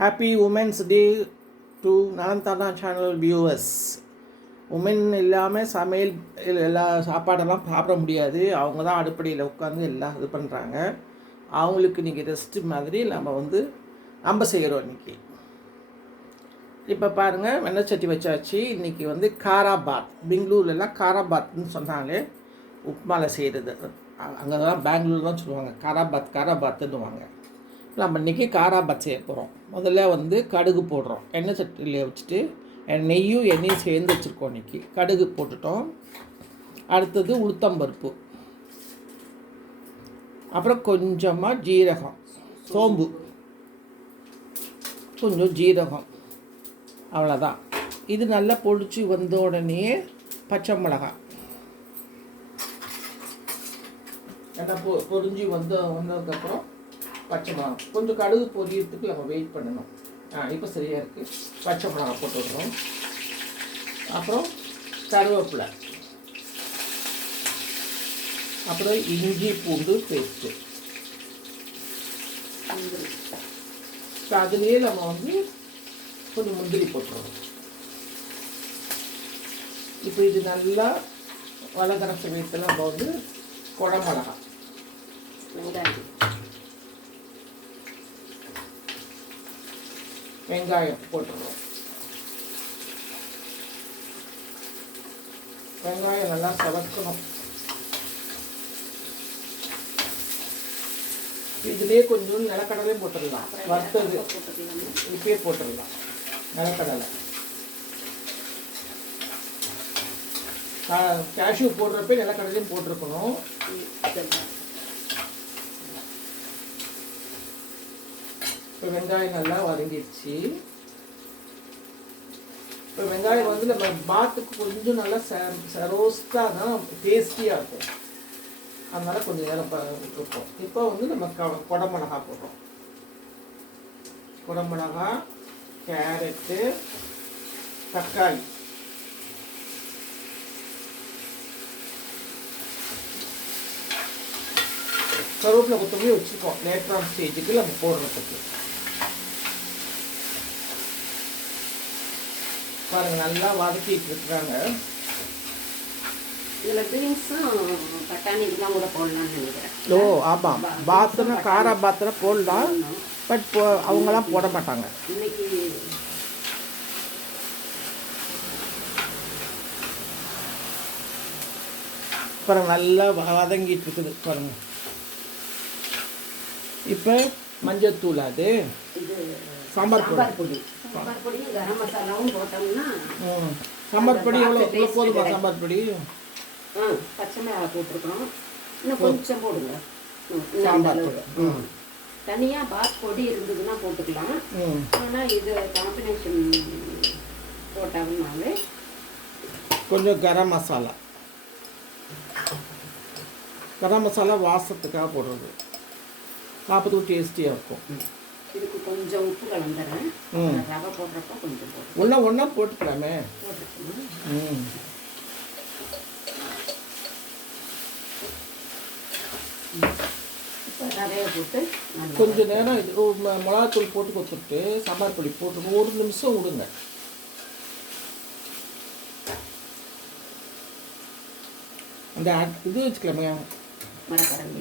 Happy women's day to Nalanthana channel viewers. Woman இல்லாமல் சமையல் எல்லா சாப்பாடெல்லாம் சாப்பிட முடியாது. அவங்க தான் அடுப்படியில் உட்காந்து எல்லாம் இது பண்ணுறாங்க. அவங்களுக்கு இன்றைக்கி ரெஸ்ட்டு மாதிரி நம்ம செய்கிறோம் இன்றைக்கி. இப்போ பாருங்கள், வெண்ணெய் சட்டி வச்சாச்சு. இன்றைக்கி காராபாத், பெங்களூர்லாம் காராபாத்னு சொன்னாலே உப்மாவில் செய்கிறது. அங்கே தான் பெங்களூர் தான் சொல்லுவாங்க காராபாத்துன்னுவாங்க. நம்ம இன்றைக்கி காராபாத் செய்ய போகிறோம். முதல்ல கடுகு போடுறோம். எண்ணெய் சட்டியில் வச்சுட்டு எண்ணெயும் சேர்ந்து வச்சுருக்கோம். இன்றைக்கி கடுகு போட்டுட்டோம். அடுத்தது உளுத்தம்பருப்பு, அப்புறம் கொஞ்சமாக ஜீரகம், சோம்பு, கொஞ்சம் ஜீரகம், அவ்வளோதான். இது நல்லா பொடிச்சு வந்த உடனே பச்சை மிளகாய் எல்லாம் பொரிஞ்சு வந்ததுக்கப்புறம் பச்சை மிளகா, கொஞ்சம் கடுகு பொரியறதுக்கு நம்ம வெயிட் பண்ணணும். இப்போ சரியாக இருக்குது. பச்சை மிளகா போட்டு விட்றோம். அப்புறம் கருவேப்பிலை, அப்புறம் இஞ்சி பூண்டு பேஸ்ட்டு. அதுலேயே நம்ம கொஞ்சம் முந்திரி போட்டுருவோம். இப்போ இது நல்லா வளர்கிற சமயத்தில் நம்ம குடமிளகா, வெங்காயம் போட்டுருவோம். வெங்காயம் நல்லா சவக்கணும். இதுலேயே கொஞ்சம் நிலக்கடலையும் போட்டுடலாம். வறுத்தது இப்பயே போட்டுடலாம். நிலக்கடலை, கேஷ்யூ போடுறப்ப நிலக்கடலையும் போட்டிருக்கணும். இப்போ வெங்காயம் நல்லா வதங்கிடுச்சு. இப்போ வெங்காயம் நம்ம பாத்துக்கு கொஞ்சம் நல்லா ரோஸ்டாக தான் டேஸ்டியாக இருக்கும். அதனால் கொஞ்சம் நேரம் விட்டுருப்போம். இப்போ நம்ம குடமிளகா போடுறோம். குடமிளகா, கேரட்டு, தக்காளி, கருவேப்பிலை, கொத்தமல்லி வச்சுருக்கோம் லேட்டரான ஸ்டேஜுக்கு நம்ம போடுறதுக்கு. பாருங்க, நல்லா வதக்கிட்டு இருக்கிறாங்க. இதில் பீன்ஸும் பட்டாணி இதெல்லாம் கூட போடலாம்னு நினைக்கிறேன். ஓ ஆமாம், பாத்திரம் காரா பாத்திரம் போடலாம். பட் அவங்களாம் போட மாட்டாங்க இன்னைக்கு. பாருங்க, நல்லா வதங்கிட்டு இருக்குது பாருங்க. இப்போ மஞ்சத்தூள், அது சாம்பார் பொடி, சாம்பார் பொடி, கரம் மசாலாவும் போட்டோம்னா. சாம்பார் பொடி எவ்வளோ போதுமா? சாம்பார் பொடி பச்சை மிளகாய் போட்டிருக்கோம். இன்னும் கொஞ்சம் போடுங்க. சாம்பார் பொடி தனியாக பாத் பொடி இருந்ததுன்னா போட்டுக்கலாம். ஆனால் இது காம்பினேஷன் போட்டாங்கனாலே. கொஞ்சம் கரம் மசாலா வாசத்துக்காக போடுறது, சாப்பிட்றதுக்கு டேஸ்டியாக இருக்கும். இதுக்கு கொஞ்சம் உப்பு கலந்துறேன். ரவை போடுறப்ப கொஞ்சம் ஒன்றா போட்டுக்கலாமே. ரவையை போட்டு கொஞ்சம் நேரம் இது மிளகாத்தூள் போட்டு கொடுத்துட்டு சாம்பார் பொடி போட்டு 1 நிமிஷம் விடுங்க. அந்த இது வச்சுக்கலாமே, மரக்கரண்டி.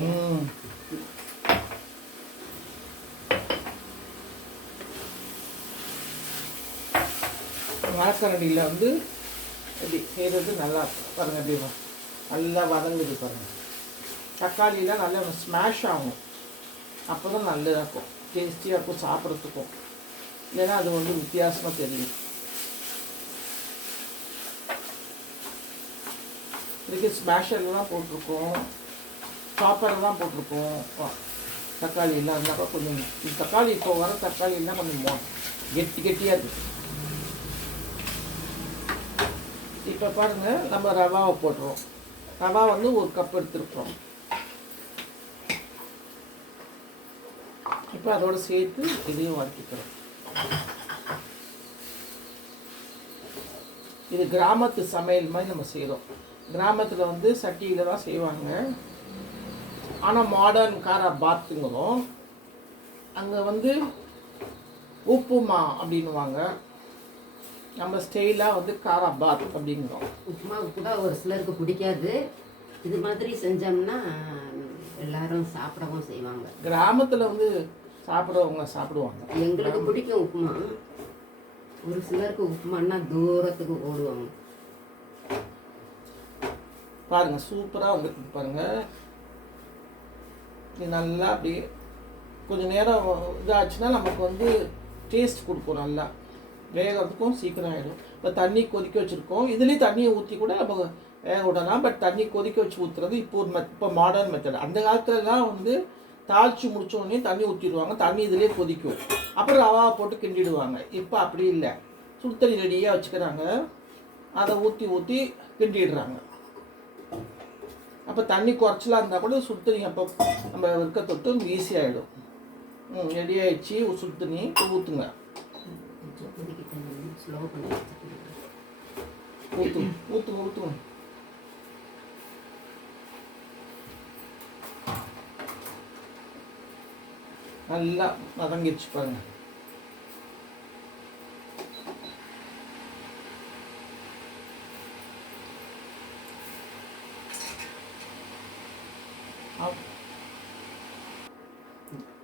மரக்கரண்டியில் எப்படி செய்கிறது நல்லா இருக்கும் பாருங்கள். எப்படி நல்லா வதங்குது பாருங்கள். தக்காளியெலாம் நல்லா ஸ்மாஷ் ஆகும். அப்போ தான் நல்லதாக இருக்கும், டேஸ்டியாக இருக்கும் சாப்பிட்றதுக்கும். இல்லைன்னா அது வித்தியாசமாக தெரியும். இதுக்கு ஸ்மாஷர்லாம் போட்டிருக்கோம், சாப்பரெல்லாம் போட்டிருக்கோம். தக்காளி எல்லாம் இருந்தாக்கா கொஞ்சம் தக்காளி, இப்போ வர தக்காளி எல்லாம் கொஞ்சம் கெட்டியாக இருக்குது. இப்போ பாருங்கள், நம்ம ரவாவை போட்டுருவோம். ரவா 1 கப் எடுத்துருக்கோம். இப்போ அதோடு சேர்த்து இதையும் வதக்கிக்கிறோம். இது கிராமத்து சமையல் மாதிரி நம்ம செய்கிறோம். கிராமத்தில் சட்டியில் தான் செய்வாங்க. ஆனால் மாடர்ன் காரா பாத்துங்கிறோம். அங்கே உப்புமா அப்படின்னுவாங்க. நம்ம ஸ்டைலாக வந்து காரா பாத் அப்படிங்கிறோம். உப்புமாவு கூட ஒரு சிலருக்கு பிடிக்காது. இது மாதிரி செஞ்சோம்னா எல்லாரும் சாப்பிடவும் செய்வாங்க. கிராமத்தில் வந்து சாப்பிட்றவங்க சாப்பிடுவாங்க. எங்களுக்கு பிடிக்கும் உப்புமா. ஒரு சிலருக்கு உப்புமான்னா தூரத்துக்கு ஓடுவாங்க. பாருங்கள் சூப்பராக வந்துருக்கு பாருங்கள். இது நல்லா அப்படி கொஞ்சம் நேரம் இதாச்சுன்னா நமக்கு வந்து டேஸ்ட் கொடுக்கும். நல்லா வேகிறதுக்கும் சீக்கிரம் ஆகிடும். இப்போ தண்ணி கொதிக்க வச்சுருக்கோம். இதுலேயும் தண்ணியை ஊற்றி கூட நம்ம வேக விடலாம். பட் தண்ணி கொதிக்க வச்சு ஊற்றுறது இப்போ மாடர்ன் மெத்தட். அந்த காலத்துலலாம் வந்து தாளித்து முடித்தோடனே தண்ணி ஊற்றிடுவாங்க. தண்ணி இதிலே கொதிக்கும். அப்புறம் ரவாவை போட்டு கிண்டிடுவாங்க. இப்போ அப்படி இல்லை, சுடு தண்ணி ரெடியாக வச்சுக்கிறாங்க. அதை ஊற்றி ஊற்றி கிண்டிடுறாங்க. அப்போ தண்ணி குறைச்சலாக இருந்தால் கூட சுடு தண்ணி அப்போ நம்ம இருக்க தொட்டு ஈஸியாகிடும். ரெடி ஆகிடுச்சு. சுடு தண்ணி ஊற்றுங்க. ஊற்றுங்க ஊற்றுங்க ஊற்றுங்க. நல்லா வதங்கிடுச்சு பாருங்க.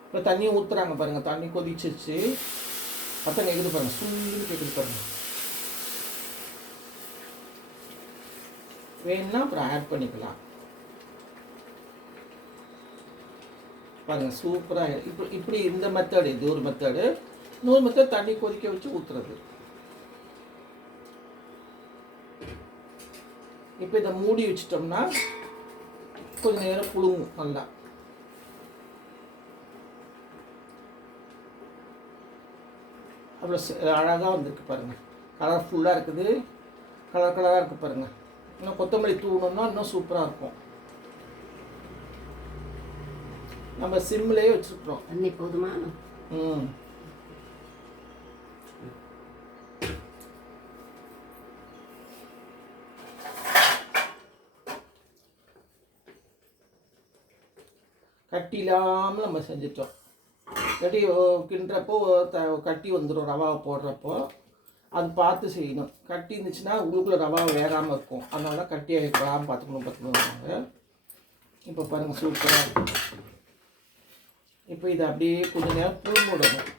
இப்போ தண்ணியை ஊற்றுறாங்க பாருங்க. தண்ணி கொதிச்சிருச்சு. பத்தங்க கேட்குது பாருங்க. சுண்டு கேட்குது பாருங்க. வேணும்னா அப்புறம் ஆட் பண்ணிக்கலாம். பாருங்க சூப்பராக. இப்படி இந்த மெத்தடு, இது ஒரு மெத்தடு. இன்னொரு மெத்தட் தண்ணி கொதிக்க வச்சு ஊற்றுறது. இப்போ இதை மூடி வச்சிட்டோம்னா கொஞ்சம் நேரம் புழுங்கும். நல்லா அவ்வளோ அழகாக வந்திருக்கு பாருங்கள். கலர்ஃபுல்லாக இருக்குது. கலராக இருக்குது பாருங்கள். இன்னும் கொத்தமல்லி தூவணும்னா இன்னும் சூப்பராக இருக்கும். நம்ம சிம்லேயே வச்சுருக்குறோம். தண்ணி போதுமா? கட்டி இல்லாமல் நம்ம செஞ்சிட்டோம். கட்டி கிண்டுறப்போ கட்டி வந்துடும். ரவாவை போடுறப்போ அது பார்த்து செய்யணும். கட்டி இருந்துச்சுன்னா உள்ளுக்குள்ளே ரவாவை வேகாமல் இருக்கும். அதனால தான் கட்டி ஆகிடாமல் பார்த்துக்கணும். இப்போ பாருங்கள் சூப்பராக இருக்கும். இப்போ இதை அப்படியே கொஞ்சம் நேரம் புழுங்கிடணும்.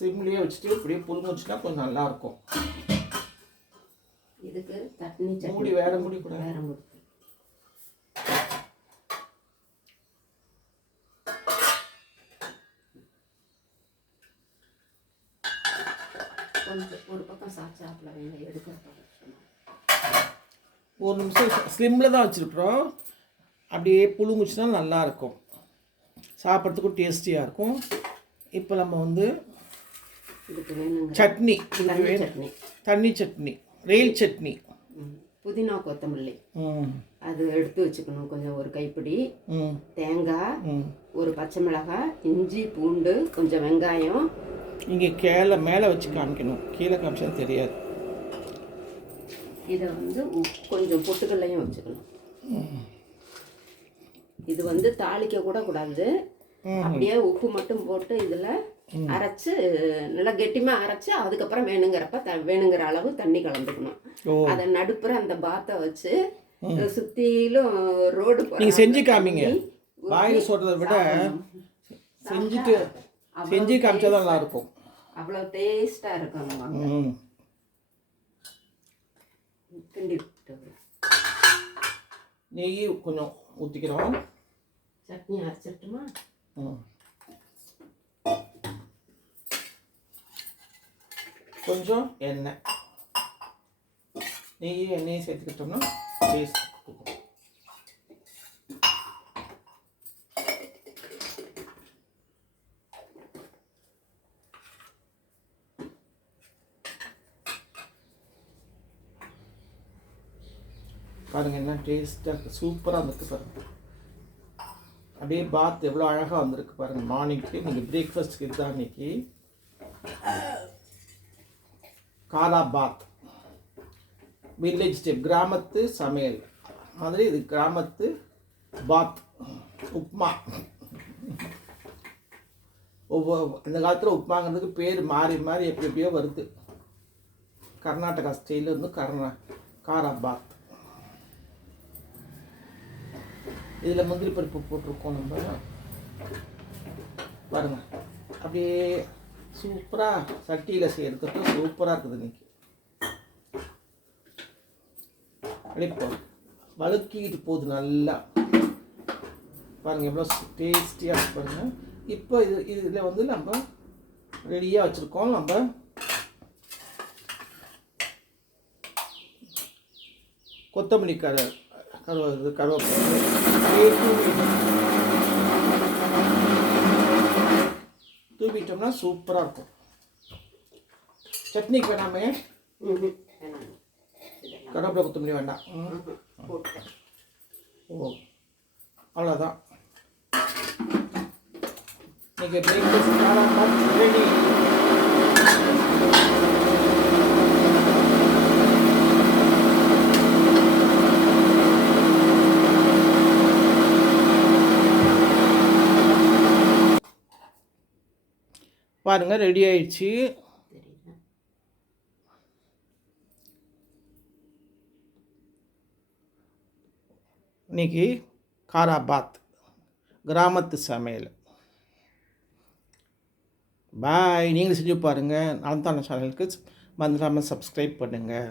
சிம்லேயே வச்சுட்டு இப்படியே புழுங்குச்சுன்னா கொஞ்சம் நல்லாயிருக்கும். இதுக்கு தண்ணி மூடி வேற மூடி கூட வேற மூடி. கொஞ்சம் ஒரு பக்கம் சாப்பிட வேணும். எடுக்கிறப்ப ஒரு நிமிஷம் ஸ்லிம்மில் தான் வச்சுருக்குறோம். அப்படியே புழுங்குச்சுன்னா நல்லாயிருக்கும். சாப்பிட்றதுக்கும் டேஸ்டியாக இருக்கும். இப்போ நம்ம வந்து இதுக்கு வேணுங்க சட்னி. இதுக்கு வேணும் தண்ணி சட்னி, ரெயில் சட்னி. புதினா கொத்தமல்லி அது எடுத்து வச்சுக்கணும். கொஞ்சம் ஒரு கைப்பிடி தேங்காய், ஒரு பச்சை மிளகாய், இஞ்சி பூண்டு, கொஞ்சம் வெங்காயம். இங்கே மேலே வச்சு காமிக்கணும். கீழே காமிச்சா தெரியாது. இதை வந்து கொஞ்சம் பொட்டுக்கல்லையும் வச்சுக்கணும். இது வந்து தாளிக்க கூட கூடாது. அப்படியே உப்பு மட்டும் போட்டு இதில் அரைச்சு நல்லா கெட்டிமாக அரைச்சு அதுக்கப்புறம் வேணுங்கிற அளவு தண்ணி கலந்துக்கணும். அதை நடுப்புற அந்த பாத்தை வச்சு சுற்றிலும் ரோடு நீங்கள் செஞ்சு காமிங்க. வாயில் சொல்கிறத விட செஞ்சு காமிச்சா தான் நல்லாயிருக்கும். அவ்வளோ டேஸ்ட்டாக இருக்கும். நெய் கொஞ்சம் ஊற்றிக்கிறோம். சட்னி அரைச்சிட்டுமா? கொஞ்சம் எண்ணெய், எண்ணெயை சேர்த்துக்கிட்டோம்னா டேஸ்ட் கொடுக்கும். பாருங்கள் என்ன டேஸ்ட்டாக இருக்குது. சூப்பராக வந்துருக்கு பாருங்கள். அப்படியே பாத் எவ்வளோ அழகாக வந்திருக்கு பாருங்கள். மார்னிங்க்கு நீங்கள் பிரேக்ஃபாஸ்ட்டுக்கு இதுதான் இன்றைக்கி காரா பாத். வில்லேஜ் ஸ்டைல் கிராமத்து சமையல் மாதிரி இது கிராமத்து பாத் உப்மா. அந்த காலத்தில் உப்புமாங்கிறதுக்கு பேர் மாறி மாறி எப்படி எப்படியோ வருது. கர்நாடகா ஸ்டைலில் வந்து காராபாத். இதில் முந்திரி பருப்பு போட்டிருக்கோம் நம்ம. பாருங்கள், அப்படியே சூப்பராக சட்டியில் செய்கிறதுக்கு சூப்பராக இருக்குது இன்றைக்கி. அப்படியே வழுக்கிக்கிட்டு போகுது நல்லா. பாருங்கள் எவ்வளோ டேஸ்டியாக இருக்கு பாருங்கள். இப்போ இதில் வந்து நம்ம ரெடியாக வச்சுருக்கோம். நம்ம கொத்தமல்லி கருவேப்பிலை தூவிட்டோம்னா சூப்பராக இருக்கும். சட்னிக்கு வேணாமே, கருவேப்பிலை கொத்தமல்லி வேண்டாம். ஓ, அவ்வளோதான். இன்னைக்கு பிரேக்ஃபாஸ்ட் ரெடி. பாருங்க, ரெடி ஆயிடுச்சு. இன்னைக்கு காராபாத் கிராமத்து சமையல். பாய். நீங்களும் செஞ்சு பாருங்கள். நலந்தான சேனலுக்கு மறந்துடாமல் சப்ஸ்கிரைப் பண்ணுங்கள்.